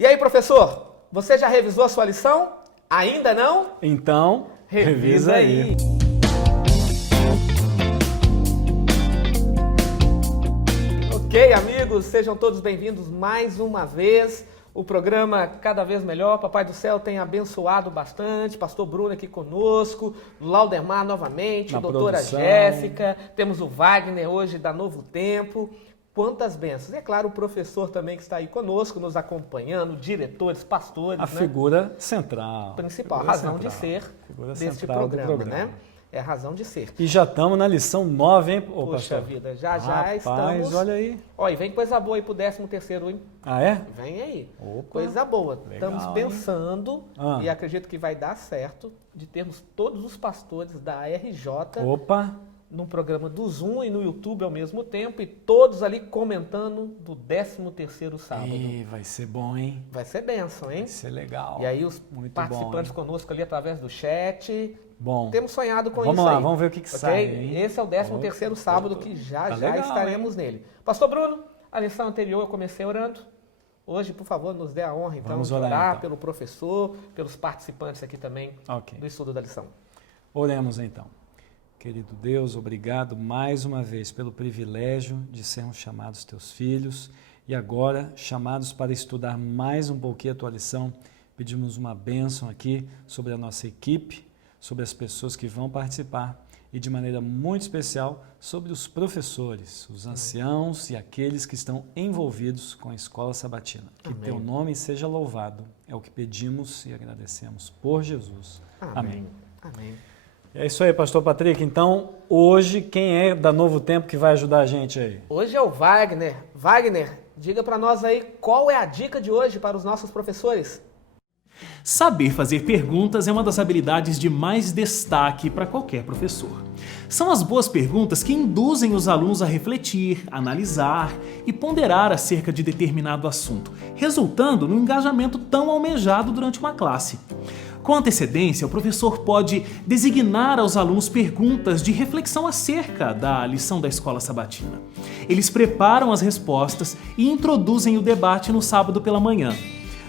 E aí, professor, você já revisou a sua lição? Ainda não? Então, revisa aí. Ok, amigos, sejam todos bem-vindos mais uma vez. O programa cada vez melhor, Papai do Céu tem abençoado bastante, Pastor Bruno aqui conosco, Laudemar novamente, doutora produção. Jéssica, temos o Wagner hoje da Novo Tempo. Quantas bênçãos. E é claro, o professor também que está aí conosco, nos acompanhando, diretores, pastores. A figura central. Principal, a razão de ser deste programa, né? É a razão de ser. E já estamos na lição 9, hein, Puxa pastor? vida, já Rapaz, estamos. Olha aí. Olha, e vem coisa boa aí pro 13º, hein? Ah, é? Vem aí. Opa, coisa boa. legal, Estamos pensando, e Ah. acredito que vai dar certo, de termos todos os pastores da RJ Opa, num programa do Zoom e no YouTube ao mesmo tempo, e todos ali comentando do 13º sábado. Ih, vai ser bom, hein? Vai ser bênção, hein? Vai ser legal. E aí os Muito participantes bom, hein? conosco ali através do chat. Bom, Temos sonhado com vamos isso lá, aí. vamos ver o que Ok? sai, hein? Esse é o 13º sábado que já legal, estaremos nele. Pastor Bruno, a lição anterior eu comecei orando. Hoje, por favor, nos dê a honra, então, Vamos de orar, orar então. pelo professor, pelos participantes aqui também Ok. do estudo da lição. Oremos então. Querido Deus, obrigado mais uma vez pelo privilégio de sermos chamados teus filhos e agora chamados para estudar mais um pouquinho a tua lição. Pedimos uma bênção aqui sobre a nossa equipe, sobre as pessoas que vão participar e de maneira muito especial sobre os professores, os anciãos e aqueles que estão envolvidos com a Escola Sabatina. Que Amém. teu nome seja louvado, é o que pedimos e agradecemos por Jesus. Amém. Amém. É isso aí, pastor Patrick. Então, hoje, quem é da Novo Tempo que vai ajudar a gente aí? Hoje é o Wagner. Wagner, diga para nós aí qual é a dica de hoje para os nossos professores. Saber fazer perguntas é uma das habilidades de mais destaque para qualquer professor. São as boas perguntas que induzem os alunos a refletir, analisar e ponderar acerca de determinado assunto, resultando no engajamento tão almejado durante uma classe. Com antecedência, o professor pode designar aos alunos perguntas de reflexão acerca da lição da Escola Sabatina. Eles preparam as respostas e introduzem o debate no sábado pela manhã.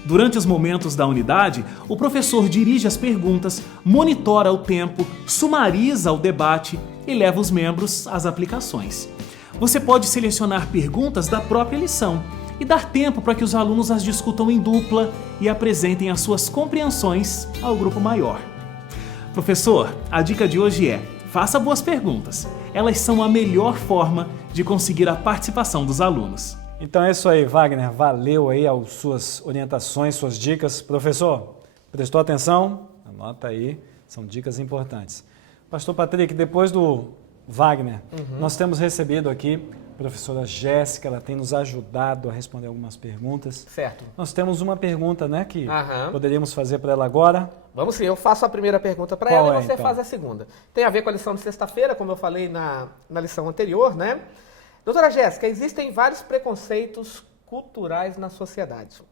Durante os momentos da unidade, o professor dirige as perguntas, monitora o tempo, sumariza o debate e leva os membros às aplicações. Você pode selecionar perguntas da própria lição e dar tempo para que os alunos as discutam em dupla e apresentem as suas compreensões ao grupo maior. Professor, a dica de hoje é: faça boas perguntas. Elas são a melhor forma de conseguir a participação dos alunos. Então é isso aí, Wagner. Valeu aí as suas orientações, suas dicas. Professor, prestou atenção? Anota aí, são dicas importantes. Pastor Patrick, depois do Wagner, nós temos recebido aqui a professora Jéssica, ela tem nos ajudado a responder algumas perguntas. Certo. Nós temos uma pergunta, né, que Aham. poderíamos fazer para ela agora. Vamos sim, eu faço a primeira pergunta para Qual ela é, e você então? faz a segunda. Tem a ver com a lição de sexta-feira, como eu falei na lição anterior, né? Doutora Jéssica, existem vários preconceitos culturais na sociedade.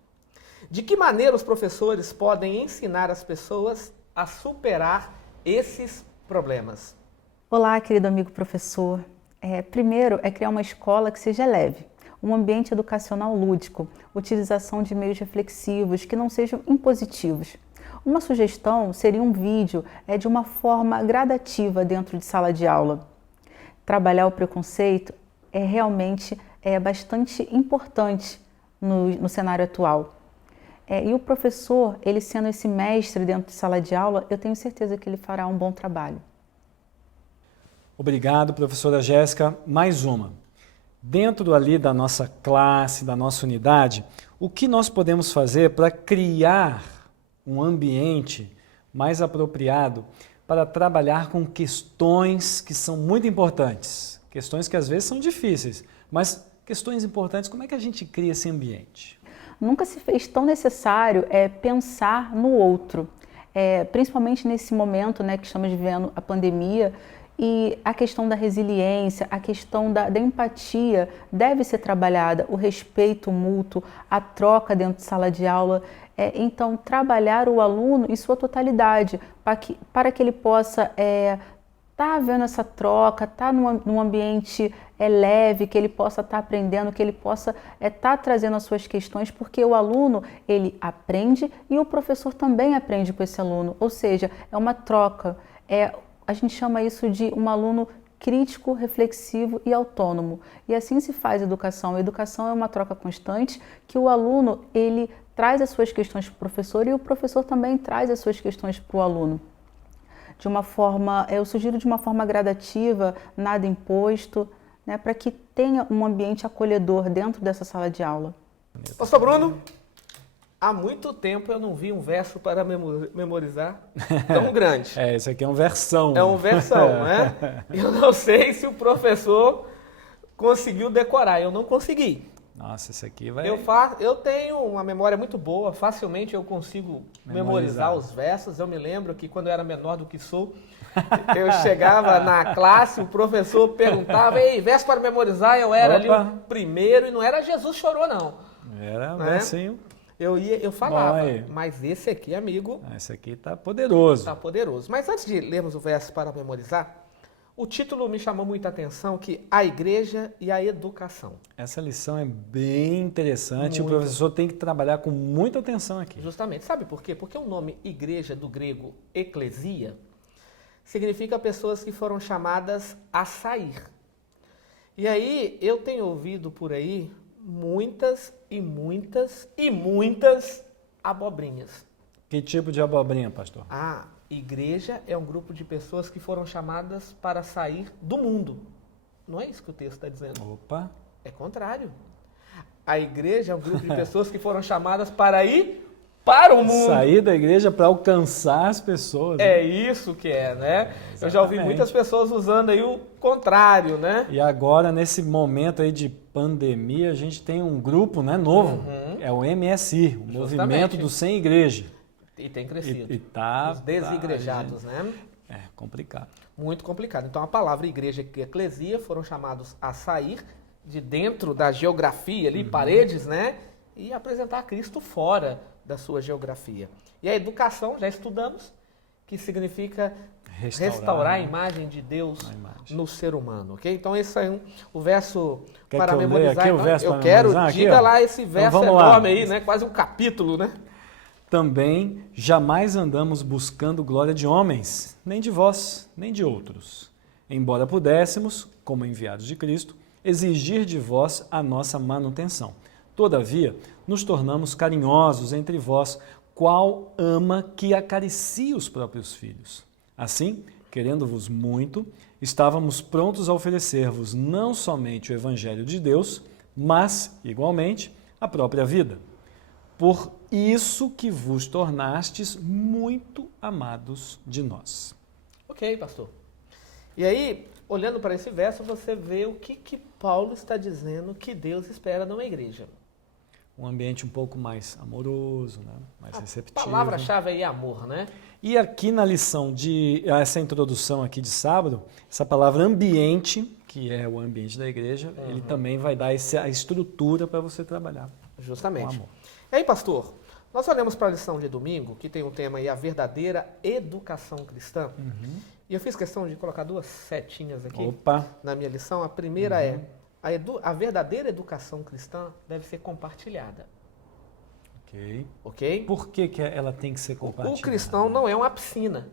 De que maneira os professores podem ensinar as pessoas a superar esses problemas? Olá, querido amigo professor. Primeiro é criar uma escola que seja leve, um ambiente educacional lúdico, utilização de meios reflexivos que não sejam impositivos. Uma sugestão seria um vídeo de uma forma gradativa dentro de sala de aula. Trabalhar o preconceito realmente bastante importante no cenário atual. E o professor, ele sendo esse mestre dentro de sala de aula, eu tenho certeza que ele fará um bom trabalho. Obrigado, professora Jéssica. Mais uma. Dentro ali da nossa classe, da nossa unidade, o que nós podemos fazer para criar um ambiente mais apropriado para trabalhar com questões que são muito importantes? Questões que às vezes são difíceis, mas questões importantes, como é que a gente cria esse ambiente? Nunca se fez tão necessário pensar no outro, principalmente nesse momento, né, que estamos vivendo a pandemia, e a questão da resiliência, a questão da empatia deve ser trabalhada, o respeito mútuo, a troca dentro de sala de aula. Então, trabalhar o aluno em sua totalidade, para que ele possa estar vendo essa troca, estar num ambiente leve, que ele possa estar aprendendo, que ele possa estar trazendo as suas questões, porque o aluno, ele aprende e o professor também aprende com esse aluno, ou seja, é uma troca, a gente chama isso de um aluno crítico, reflexivo e autônomo. E assim se faz educação. A educação é uma troca constante que o aluno, ele traz as suas questões para o professor e o professor também traz as suas questões para o aluno. De uma forma, eu sugiro de uma forma gradativa, nada imposto, né, para que tenha um ambiente acolhedor dentro dessa sala de aula. Pastor Bruno, há muito tempo eu não vi um verso para memorizar tão grande. Isso aqui é uma versão. É uma versão, né? Eu não sei se o professor conseguiu decorar, eu não consegui. Nossa, isso aqui vai... Eu tenho uma memória muito boa, facilmente eu consigo memorizar os versos. Eu me lembro que quando eu era menor do que sou, eu chegava na classe, o professor perguntava, ei, verso para memorizar, eu era ali o primeiro, e não era Jesus chorou, não. Era né? versinho. Eu falava, Bom, mas esse aqui, amigo... Esse aqui tá poderoso. Tá poderoso. Mas antes de lermos o verso para memorizar, o título me chamou muita atenção, que a igreja e a educação. Essa lição é bem interessante, Muito. o professor tem que trabalhar com muita atenção aqui. Justamente. Sabe por quê? Porque o nome igreja, do grego eclesia, significa pessoas que foram chamadas a sair. E aí, eu tenho ouvido por aí muitas e muitas e muitas abobrinhas. Que tipo de abobrinha, pastor? A igreja é um grupo de pessoas que foram chamadas para sair do mundo. Não é isso que o texto está dizendo. Opa! É contrário. A igreja é um grupo de pessoas que foram chamadas para ir para o mundo. Sair da igreja para alcançar as pessoas. É isso que é, né? Eu já ouvi Exatamente. muitas pessoas usando aí o contrário, né? E agora, nesse momento aí de pandemia, a gente tem um grupo, né, novo. É o MSI, o Movimento do Sem Igreja. E tem crescido. E tá... Os desigrejados, né? É complicado. Muito complicado. Então, a palavra igreja e eclesia foram chamados a sair de dentro da geografia ali, paredes, né? E apresentar Cristo fora da sua geografia. E a educação, já estudamos, que significa restaurar a imagem de Deus no ser humano, ok? Então, esse é o verso Quer para que eu memorizar. leia aqui o Então, verso eu para quero, memorizar aqui, diga ó? lá esse verso Então, vamos enorme lá. aí, né? Quase um capítulo, né? Também jamais andamos buscando glória de homens, nem de vós, nem de outros. Embora pudéssemos, como enviados de Cristo, exigir de vós a nossa manutenção. Todavia, nos tornamos carinhosos entre vós, qual ama que acaricia os próprios filhos. Assim, querendo-vos muito, estávamos prontos a oferecer-vos não somente o Evangelho de Deus, mas, igualmente, a própria vida. Por isso que vos tornastes muito amados de nós. Ok, pastor. E aí, olhando para esse verso, você vê o que Paulo está dizendo que Deus espera numa igreja. Um ambiente um pouco mais amoroso, né? Mais receptivo. A palavra-chave aí é amor, né? E aqui na lição essa introdução aqui de sábado, essa palavra ambiente, que é o ambiente da igreja, ele também vai dar a estrutura para você trabalhar. Justamente. Com amor. E aí, pastor, nós olhamos para a lição de domingo, que tem um tema aí, a verdadeira educação cristã. E eu fiz questão de colocar duas setinhas aqui Opa! na minha lição. A primeira é, a verdadeira educação cristã deve ser compartilhada. Ok. Ok? Por que ela tem que ser compartilhada? O cristão não é uma piscina.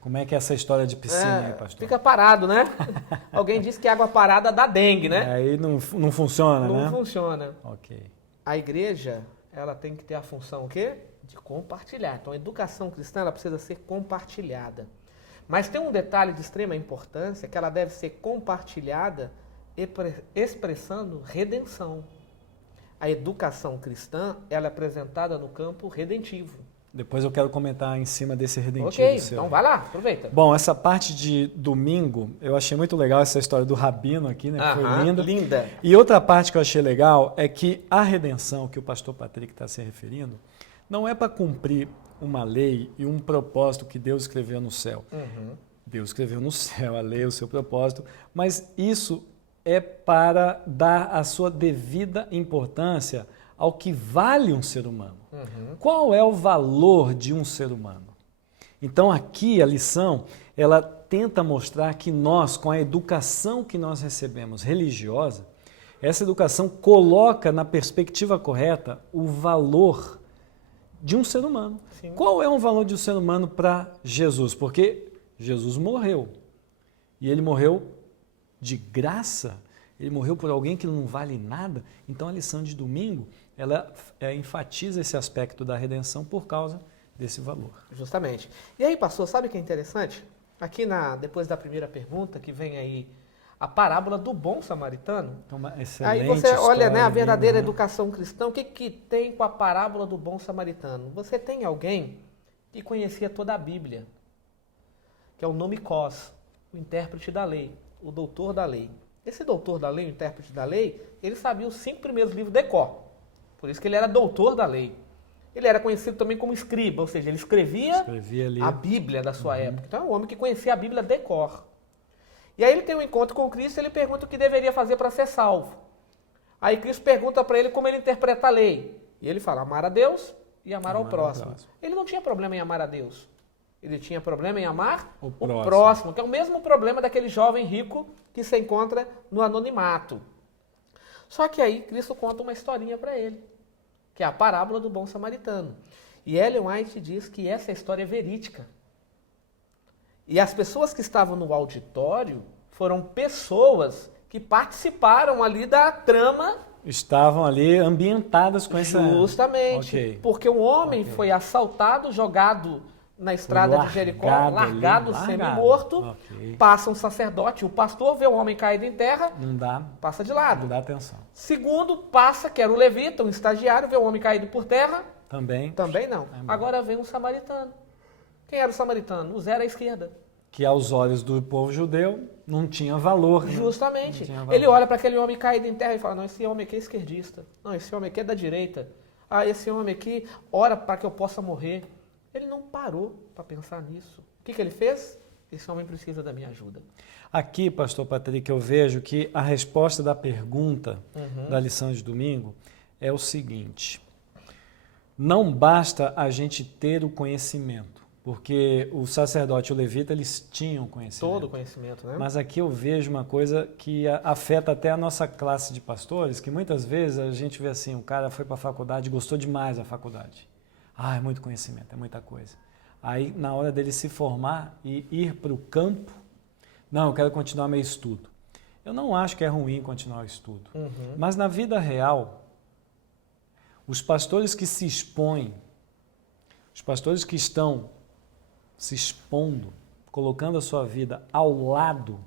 Como é que é essa história de piscina aí, pastor? Fica parado, né? Alguém disse que água parada dá dengue, né? Aí não funciona, né? Não funciona. Ok. A igreja, ela tem que ter a função o quê? De compartilhar. Então, a educação cristã, ela precisa ser compartilhada. Mas tem um detalhe de extrema importância, que ela deve ser compartilhada expressando redenção. A educação cristã, ela é apresentada no campo redentivo. Depois eu quero comentar em cima desse redentivo Ok, seu. então vai lá, aproveita. Bom, essa parte de domingo, eu achei muito legal essa história do rabino aqui, né? Que foi linda. Linda. E outra parte que eu achei legal é que a redenção que o pastor Patrick está se referindo não é para cumprir uma lei e um propósito que Deus escreveu no céu. Deus escreveu no céu a lei, o seu propósito, mas isso é para dar a sua devida importância ao que vale um ser humano. Qual é o valor de um ser humano? Então aqui a lição, ela tenta mostrar que nós, com a educação que nós recebemos religiosa, essa educação coloca na perspectiva correta o valor de um ser humano. Sim. Qual é o valor de um ser humano para Jesus? Porque Jesus morreu. E ele morreu de graça. Ele morreu por alguém que não vale nada. Então a lição de domingo, ela enfatiza esse aspecto da redenção por causa desse valor. Justamente. E aí, pastor, sabe o que é interessante? Aqui depois da primeira pergunta, que vem aí a parábola do bom samaritano. Então, uma excelente Aí você olha, né, a história, verdadeira né? educação cristã, o que, que tem com a parábola do bom samaritano? Você tem alguém que conhecia toda a Bíblia, que é o Nomikos, o intérprete da lei, o doutor da lei. Esse doutor da lei, o intérprete da lei, ele sabia os 5 primeiros livros de cor. Por isso que ele era doutor da lei. Ele era conhecido também como escriba, ou seja, ele escrevia ali. a Bíblia da sua época. Então é um homem que conhecia a Bíblia de cor. E aí ele tem um encontro com Cristo e ele pergunta o que deveria fazer para ser salvo. Aí Cristo pergunta para ele como ele interpreta a lei. E ele fala, amar a Deus e amar ao próximo. Ele não tinha problema em amar a Deus. Ele tinha problema em amar o próximo, que é o mesmo problema daquele jovem rico que se encontra no anonimato. Só que aí Cristo conta uma historinha para ele, que é a parábola do bom samaritano. E Ellen White diz que essa história é verídica. E as pessoas que estavam no auditório foram pessoas que participaram ali da trama. Estavam ali ambientadas com essa... Justamente. Okay. Porque um homem foi assaltado, jogado na estrada de Jericó, largado semi-morto. Okay. Passa um sacerdote, o pastor vê o homem caído em terra, passa de lado. Não dá atenção. Segundo, passa, que era o levita, um estagiário, vê o homem caído por terra. Também não. Agora vem um samaritano. Quem era o samaritano? O zero à esquerda. Que aos olhos do povo judeu não tinha valor. Né? Justamente. Tinha valor. Ele olha para aquele homem caído em terra e fala, não, esse homem aqui é esquerdista. Não, esse homem aqui é da direita. Ah, esse homem aqui ora para que eu possa morrer. Ele não parou para pensar nisso. O que ele fez? Esse homem precisa da minha ajuda. Aqui, pastor Patrick, eu vejo que a resposta da pergunta da lição de domingo é o seguinte: não basta a gente ter o conhecimento, porque o sacerdote e o levita, eles tinham conhecimento. Todo o conhecimento, né? Mas aqui eu vejo uma coisa que afeta até a nossa classe de pastores, que muitas vezes a gente vê assim, o cara foi para a faculdade, gostou demais da faculdade. Ah, é muito conhecimento, é muita coisa. Aí, na hora dele se formar e ir para o campo, não, eu quero continuar meu estudo. Eu não acho que é ruim continuar o estudo. Mas na vida real, os pastores que se expõem, os pastores que estão se expondo, colocando a sua vida ao lado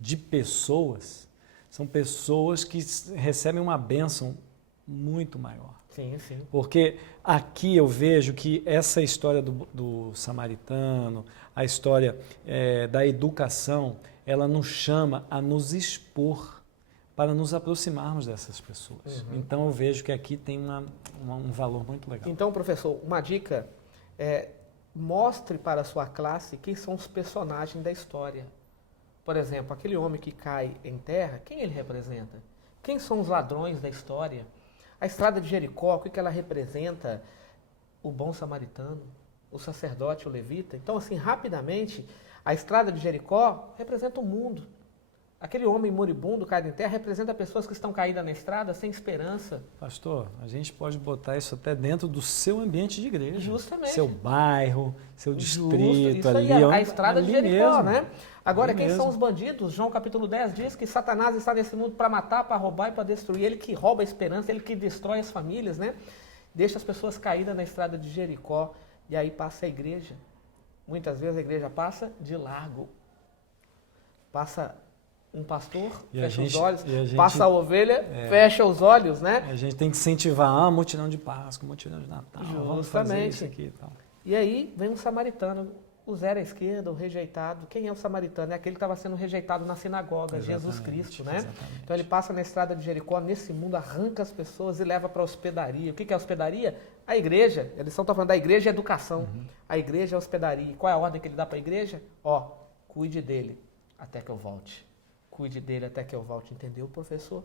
de pessoas, são pessoas que recebem uma bênção muito maior. Sim, sim. Porque aqui eu vejo que essa história do samaritano, a história da educação, ela nos chama a nos expor para nos aproximarmos dessas pessoas. Então eu vejo que aqui tem um valor muito legal. Então, professor, uma dica é mostre para a sua classe quem são os personagens da história. Por exemplo, aquele homem que cai em terra, quem ele representa? Quem são os ladrões da história? A estrada de Jericó, o que ela representa? O bom samaritano, o sacerdote, o levita. Então, assim, rapidamente, a estrada de Jericó representa o mundo. Aquele homem moribundo caído em terra representa pessoas que estão caídas na estrada sem esperança. Pastor, a gente pode botar isso até dentro do seu ambiente de igreja. Justamente. Seu bairro, seu distrito. Isso ali. Aí, a estrada de Jericó, mesmo. né? Agora, Ali quem mesmo. são os bandidos? João capítulo 10 diz que Satanás está nesse mundo para matar, para roubar e para destruir. Ele que rouba a esperança, ele que destrói as famílias, né? Deixa as pessoas caídas na estrada de Jericó. E aí passa a igreja. Muitas vezes a igreja passa de largo. Passa um pastor, fecha os olhos, passa a ovelha, fecha os olhos, né? A gente tem que incentivar a multidão de Páscoa, multidão de Natal, vamos fazer isso aqui e tal. E aí vem um samaritano, o zero à esquerda, o rejeitado. Quem é o samaritano? É aquele que estava sendo rejeitado na sinagoga, Exatamente, Jesus Cristo, né? Exatamente. Então ele passa na estrada de Jericó, nesse mundo, arranca as pessoas e leva para a hospedaria. O que é a hospedaria? A igreja. Eles estão falando da igreja e educação. A igreja é a hospedaria. E qual é a ordem que ele dá para a igreja? Ó, cuide dele até que eu volte. Cuide dele até que eu volte. Entendeu, professor?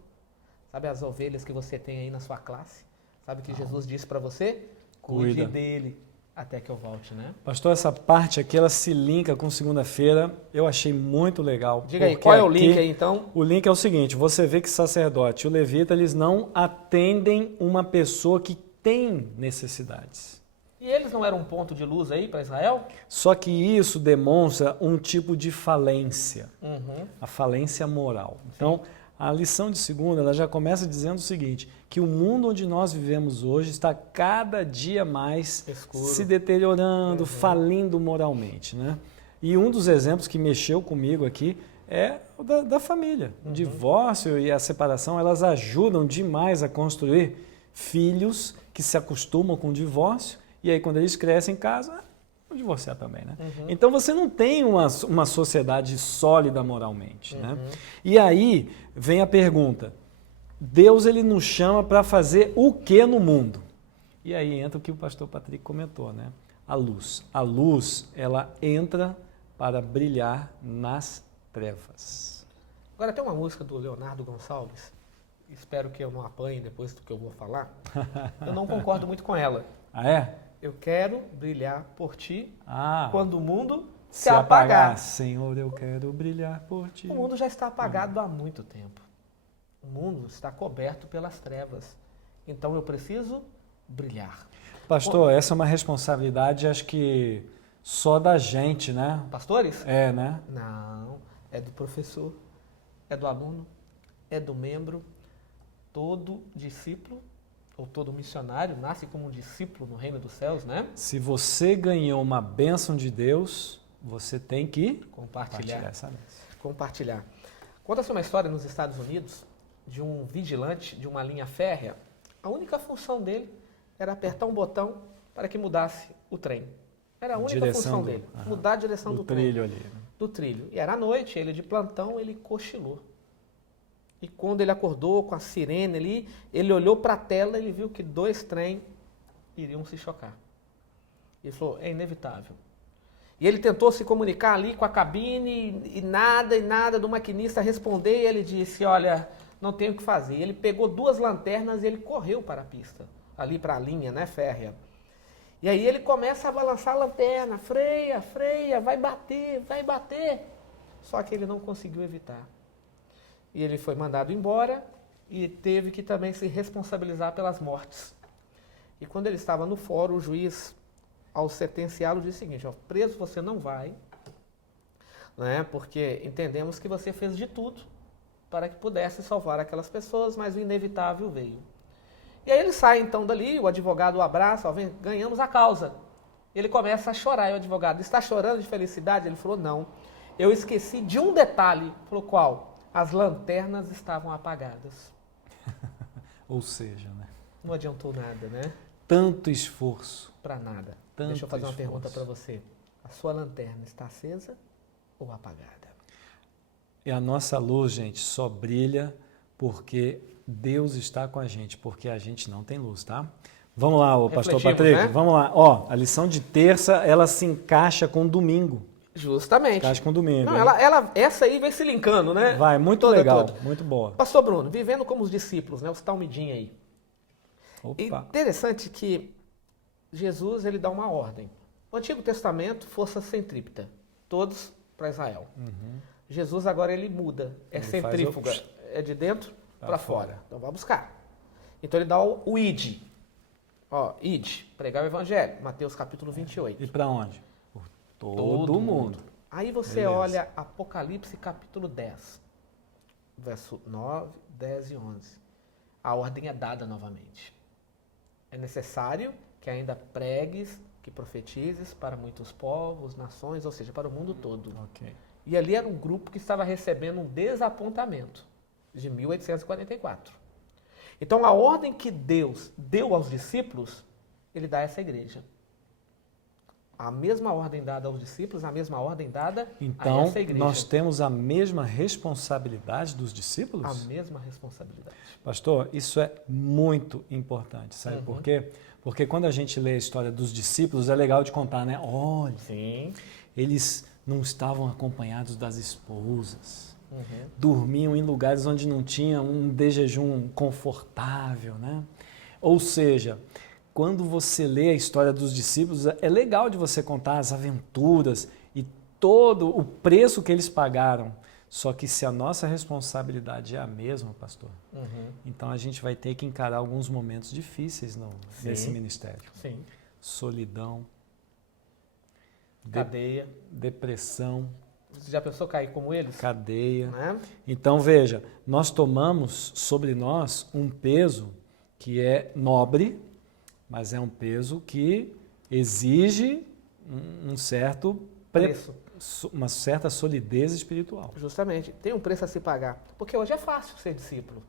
Sabe as ovelhas que você tem aí na sua classe? Sabe o que Jesus disse para você? Cuide dele. até que eu volte, né? Pastor, essa parte aqui, ela se linka com segunda-feira. Eu achei muito legal. Diga aí, porque qual é o aqui, link aí, então? O link é o seguinte, você vê que sacerdote e o levita, eles não atendem uma pessoa que tem necessidades. E eles não eram um ponto de luz aí para Israel? Só que isso demonstra um tipo de falência, Uhum. a falência moral. Então, a lição de segunda, ela já começa dizendo o seguinte, que o mundo onde nós vivemos hoje está cada dia mais Escuro. se deteriorando, falindo moralmente, né? E um dos exemplos que mexeu comigo aqui é o da família. O divórcio e a separação, elas ajudam demais a construir filhos que se acostumam com o divórcio e aí quando eles crescem em casa, vão divorciar também, né? Então você não tem uma sociedade sólida moralmente, né? E aí vem a pergunta, Deus ele nos chama para fazer o que no mundo? E aí entra o que o pastor Patrick comentou, né? A luz. A luz, ela entra para brilhar nas trevas. Agora tem uma música do Leonardo Gonçalves, espero que eu não apanhe depois do que eu vou falar. Eu não concordo muito com ela. Ah, é? Eu quero brilhar por ti quando o mundo se Se apagar. Senhor, eu quero brilhar por ti. O mundo já está apagado há muito tempo. O mundo está coberto pelas trevas. Então eu preciso brilhar. Pastor, essa é uma responsabilidade, acho que só da gente, né? Pastores? É, né? Não, é do professor, é do aluno, é do membro. Todo discípulo ou todo missionário nasce como um discípulo no reino dos céus, né? Se você ganhou uma bênção de Deus, você tem que Compartilhar. essa bênção. Compartilhar. Conta-se uma história nos Estados Unidos de um vigilante de uma linha férrea. A única função dele era apertar um botão para que mudasse o trem. Era a única função dele, mudar a direção do trem. trilho ali. Do trilho. E era à noite, ele de plantão, ele cochilou. E quando ele acordou com a sirene ali, ele olhou para a tela e ele viu que 2 trens iriam se chocar. Ele falou, é inevitável. E ele tentou se comunicar ali com a cabine e nada do maquinista responder. E ele disse, olha, não tenho o que fazer. Ele pegou 2 lanternas e ele correu para a pista, ali para a linha, né, férrea. E aí ele começa a balançar a lanterna, freia, vai bater. Só que ele não conseguiu evitar. E ele foi mandado embora e teve que também se responsabilizar pelas mortes. E quando ele estava no fórum, o juiz, ao sentenciá-lo, disse o seguinte, ó, preso você não vai, né, porque entendemos que você fez de tudo para que pudesse salvar aquelas pessoas, mas o inevitável veio. E aí ele sai então dali, o advogado o abraça, ó, vem, ganhamos a causa. Ele começa a chorar, e o advogado, está chorando de felicidade? Ele falou, não, eu esqueci de um detalhe. Ele falou, qual? As lanternas estavam apagadas. Ou seja, né? Não adiantou nada, né? Tanto esforço. Para nada. Tanto Deixa eu fazer uma esforço. pergunta para você. A sua lanterna está acesa ou apagada? E a nossa luz, gente, só brilha porque Deus está com a gente, porque a gente não tem luz, tá? Vamos lá, ô pastor Patrick, né? vamos lá. Ó, a lição de terça, ela se encaixa com domingo. Justamente. Encaixa com domingo. Não, hein? essa aí vai se linkando, né? Vai, muito Toda, legal, toda. muito boa. Pastor Bruno, vivendo como os discípulos, né? Os talmidim aí. Opa. Interessante que Jesus, ele dá uma ordem. O Antigo Testamento, força centrípeta. Todos para Israel. Jesus agora ele muda. É Ele centrífuga. faz É de dentro para fora. fora. Então vai buscar. Então ele dá o id. Ó, id, pregar o evangelho. Mateus capítulo 28. E para onde? Por todo mundo. Aí você Beleza. olha Apocalipse capítulo 10. Verso 9, 10 e 11. A ordem é dada novamente. É necessário que ainda pregues, que profetizes para muitos povos, nações, ou seja, para o mundo todo. Ok. E ali era um grupo que estava recebendo um desapontamento de 1844. Então a ordem que Deus deu aos discípulos, ele dá a essa igreja. A mesma ordem dada aos discípulos, a mesma ordem dada a Então, essa igreja. nós temos a mesma responsabilidade dos discípulos? A mesma responsabilidade. Pastor, isso é muito importante, sabe por quê? Porque quando a gente lê a história dos discípulos, é legal de contar, né? Olha, Sim. eles não estavam acompanhados das esposas, dormiam em lugares onde não tinha um de jejum confortável, né? Ou seja, quando você lê a história dos discípulos, é legal de você contar as aventuras e todo o preço que eles pagaram. Só que se a nossa responsabilidade é a mesma, pastor, então a gente vai ter que encarar alguns momentos difíceis nesse ministério. Sim. Solidão, Cadeia. depressão, Você já pensou cair como eles? cadeia. Né? Então veja, nós tomamos sobre nós um peso que é nobre, mas é um peso que exige um certo Preço. uma certa solidez espiritual. Justamente. Tem um preço a se pagar. Porque hoje é fácil ser discípulo.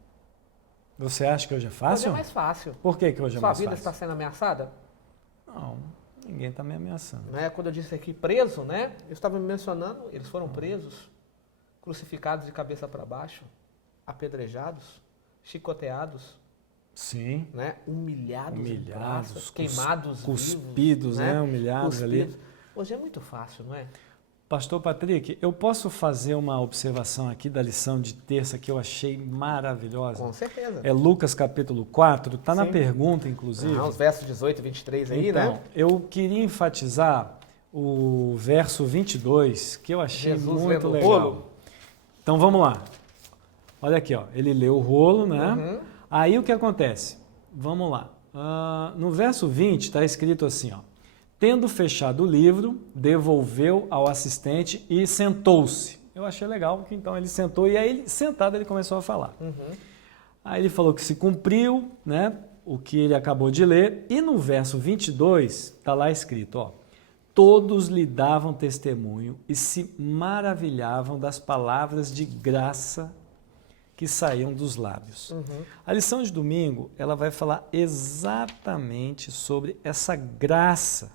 Você acha que hoje é fácil? Hoje é mais fácil. Por que hoje é Sua mais vida fácil? está sendo ameaçada? Não, ninguém está me ameaçando. Né? Quando eu disse aqui preso, né? Eu estava me mencionando, eles foram presos, crucificados de cabeça para baixo, apedrejados, chicoteados, Sim. né? Humilhados, em Humilhados, praça, queimados, cuspidos, vivos, né? Humilhados ali. Hoje é muito fácil, não é? Pastor Patrick, eu posso fazer uma observação aqui da lição de terça que eu achei maravilhosa? Com certeza. É Lucas capítulo 4, está na Sim. pergunta, inclusive. Os versos 18 e 23 aí, Então, né? eu queria enfatizar o verso 22, que eu achei Jesus muito lendo o legal. rolo. Então vamos lá. Olha aqui, ó. Ele leu o rolo, né? Uhum. Aí o que acontece? Vamos lá. No verso 20 está escrito assim, ó. Tendo fechado o livro, devolveu ao assistente e sentou-se. Eu achei legal, porque então ele sentou e aí, sentado, ele começou a falar. Aí ele falou que se cumpriu, né, o que ele acabou de ler, e no verso 22 está lá escrito, ó, todos lhe davam testemunho e se maravilhavam das palavras de graça que saíam dos lábios. A lição de domingo, ela vai falar exatamente sobre essa graça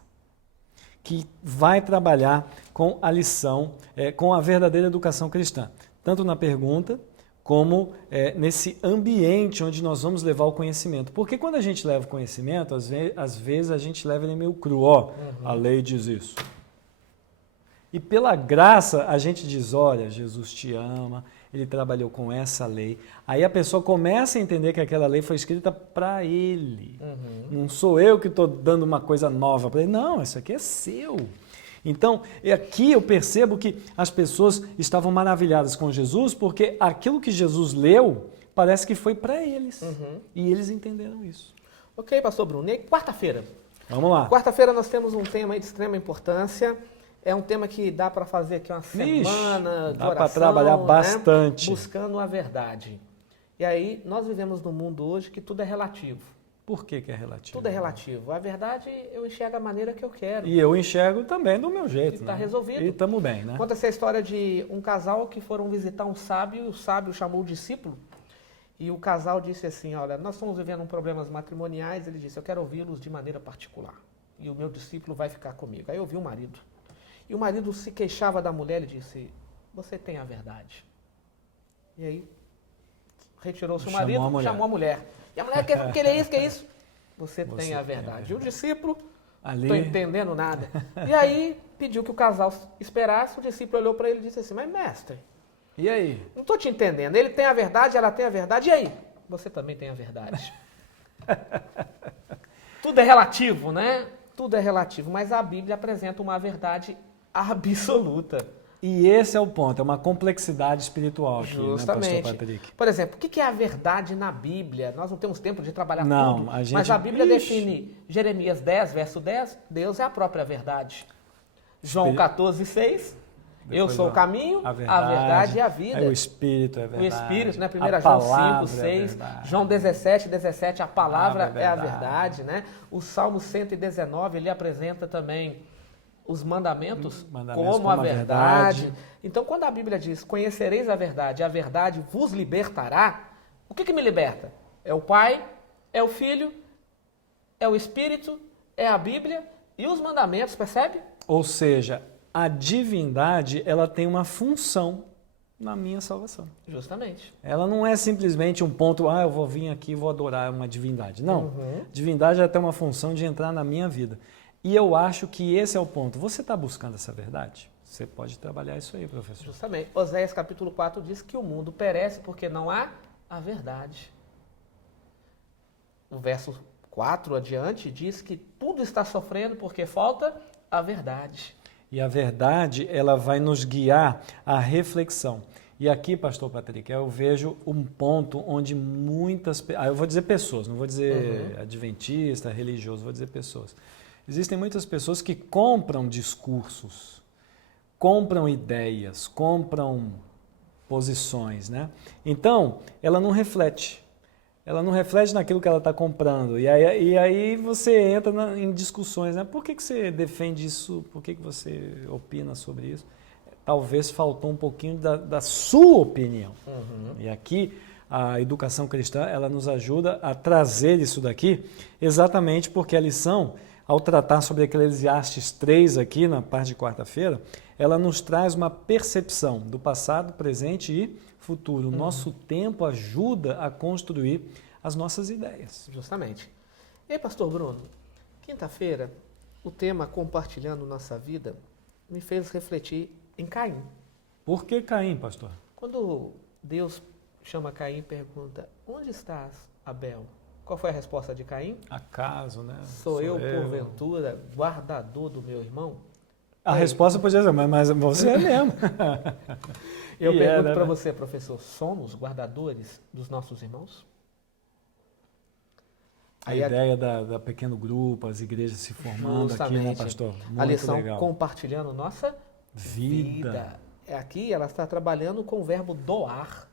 que vai trabalhar com a lição, com a verdadeira educação cristã, tanto na pergunta como nesse ambiente onde nós vamos levar o conhecimento. Porque quando a gente leva o conhecimento, às vezes a gente leva ele meio cru, a lei diz isso. E pela graça a gente diz, olha, Jesus te ama, ele trabalhou com essa lei. Aí a pessoa começa a entender que aquela lei foi escrita para ele. Não sou eu que estou dando uma coisa nova para ele. Não, isso aqui é seu. Então, aqui eu percebo que as pessoas estavam maravilhadas com Jesus porque aquilo que Jesus leu parece que foi para eles. E eles entenderam isso. Ok, pastor Bruno. E aí, quarta-feira? Vamos lá. Quarta-feira nós temos um tema aí de extrema importância. É um tema que dá para fazer aqui uma semana de dá oração, para trabalhar né? bastante. Buscando a verdade. E aí, nós vivemos num mundo hoje que tudo é relativo. Por que é relativo? Tudo é relativo. A verdade, eu enxergo a maneira que eu quero. E eu enxergo também do meu jeito. E está né? resolvido. E estamos bem, né? Conta essa história de um casal que foram visitar um sábio, e o sábio chamou o discípulo. E o casal disse assim, olha, nós estamos vivendo problemas matrimoniais. Ele disse, eu quero ouvi-los de maneira particular. E o meu discípulo vai ficar comigo. Aí eu vi o marido. E o marido se queixava da mulher e disse, você tem a verdade. E aí, retirou-se o marido, chamou a mulher. E a mulher, que é isso, que é isso? Você tem a verdade. E o discípulo, não estou entendendo nada. E aí, pediu que o casal esperasse, o discípulo olhou para ele e disse assim, mas mestre, e aí? Não estou te entendendo. Ele tem a verdade, ela tem a verdade, e aí? Você também tem a verdade. Tudo é relativo, né? Tudo é relativo, mas a Bíblia apresenta uma verdade absoluta. E esse é o ponto, é uma complexidade espiritual aqui, Justamente. né, pastor Patrick? Por exemplo, o que é a verdade na Bíblia? Nós não temos tempo de trabalhar tudo, a gente... mas a Bíblia define Jeremias 10, verso 10, Deus é a própria verdade. João 14, 6, eu sou o caminho, a verdade e a vida. É o Espírito, é verdade. O Espírito, né? 1 João 5, 6, João 17, 17, a palavra é a verdade, né? O Salmo 119, ele apresenta também os mandamentos como a verdade. Então, quando a Bíblia diz, conhecereis a verdade vos libertará, o que me liberta? É o Pai, é o Filho, é o Espírito, é a Bíblia e os mandamentos, percebe? Ou seja, a divindade, ela tem uma função na minha salvação. Justamente. Ela não é simplesmente um ponto, eu vou vir aqui e vou adorar uma divindade. Não, divindade ela tem uma função de entrar na minha vida. E eu acho que esse é o ponto. Você está buscando essa verdade? Você pode trabalhar isso aí, professor. Justamente. Oséias capítulo 4 diz que o mundo perece porque não há a verdade. O verso 4 adiante, diz que tudo está sofrendo porque falta a verdade. E a verdade, ela vai nos guiar à reflexão. E aqui, pastor Patrick, eu vejo um ponto onde muitas... eu vou dizer pessoas, não vou dizer adventista, religioso, vou dizer pessoas. Existem muitas pessoas que compram discursos, compram ideias, compram posições, né? Então, ela não reflete. Ela não reflete naquilo que ela está comprando. E aí você entra em discussões, né? Por que você defende isso? Por que você opina sobre isso? Talvez faltou um pouquinho da sua opinião. E aqui a educação cristã, ela nos ajuda a trazer isso daqui, exatamente porque a lição, ao tratar sobre Eclesiastes 3 aqui na parte de quarta-feira, ela nos traz uma percepção do passado, presente e futuro. O nosso tempo ajuda a construir as nossas ideias. Justamente. E aí, pastor Bruno, quinta-feira, o tema Compartilhando Nossa Vida me fez refletir em Caim. Por que Caim, pastor? Quando Deus chama Caim e pergunta, onde estás, Abel? Qual foi a resposta de Caim? Acaso, né? Sou eu, porventura, guardador do meu irmão? A resposta podia ser, mas você é mesmo. Eu pergunto para você, professor, somos guardadores dos nossos irmãos? A ideia da pequeno grupo, as igrejas se formando aqui, né, pastor? Muito a lição legal. Compartilhando nossa vida. Aqui ela está trabalhando com o verbo doar.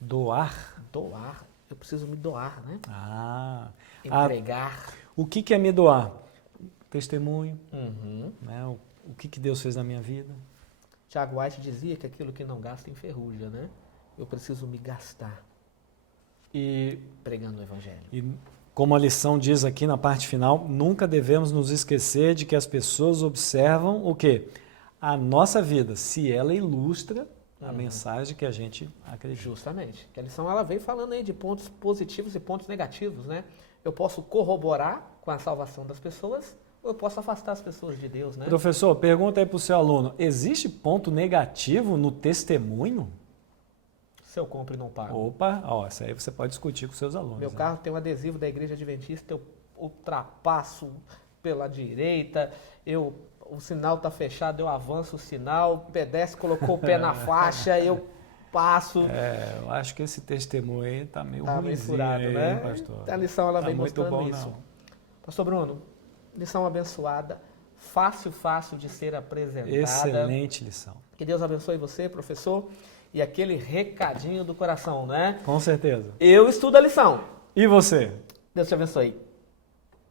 Doar? Doar. Eu preciso me doar, né? Entregar. O que é me doar? Testemunho. Né? O que Deus fez na minha vida. Tiago White dizia que aquilo que não gasta enferruja, né? Eu preciso me gastar pregando o evangelho. E como a lição diz aqui na parte final, nunca devemos nos esquecer de que as pessoas observam o quê? A nossa vida, se ela ilustra a mensagem que a gente acredita. Justamente. Que a lição ela vem falando aí de pontos positivos e pontos negativos, né? Eu posso corroborar com a salvação das pessoas ou eu posso afastar as pessoas de Deus, né? Professor, pergunta aí para o seu aluno, existe ponto negativo no testemunho? Se eu compro e não pago. Opa, isso aí você pode discutir com seus alunos. Meu carro tem um adesivo da Igreja Adventista, eu ultrapasso pela direita, o sinal está fechado, eu avanço o sinal, o pedestre colocou o pé na faixa, eu passo. Eu acho que esse testemunho aí está meio furado, né? pastor? A lição ela vem muito mostrando bom, isso. não. Pastor Bruno, lição abençoada, fácil de ser apresentada. Excelente lição. Que Deus abençoe você, professor, e aquele recadinho do coração, né? Com certeza. Eu estudo a lição. E você? Deus te abençoe.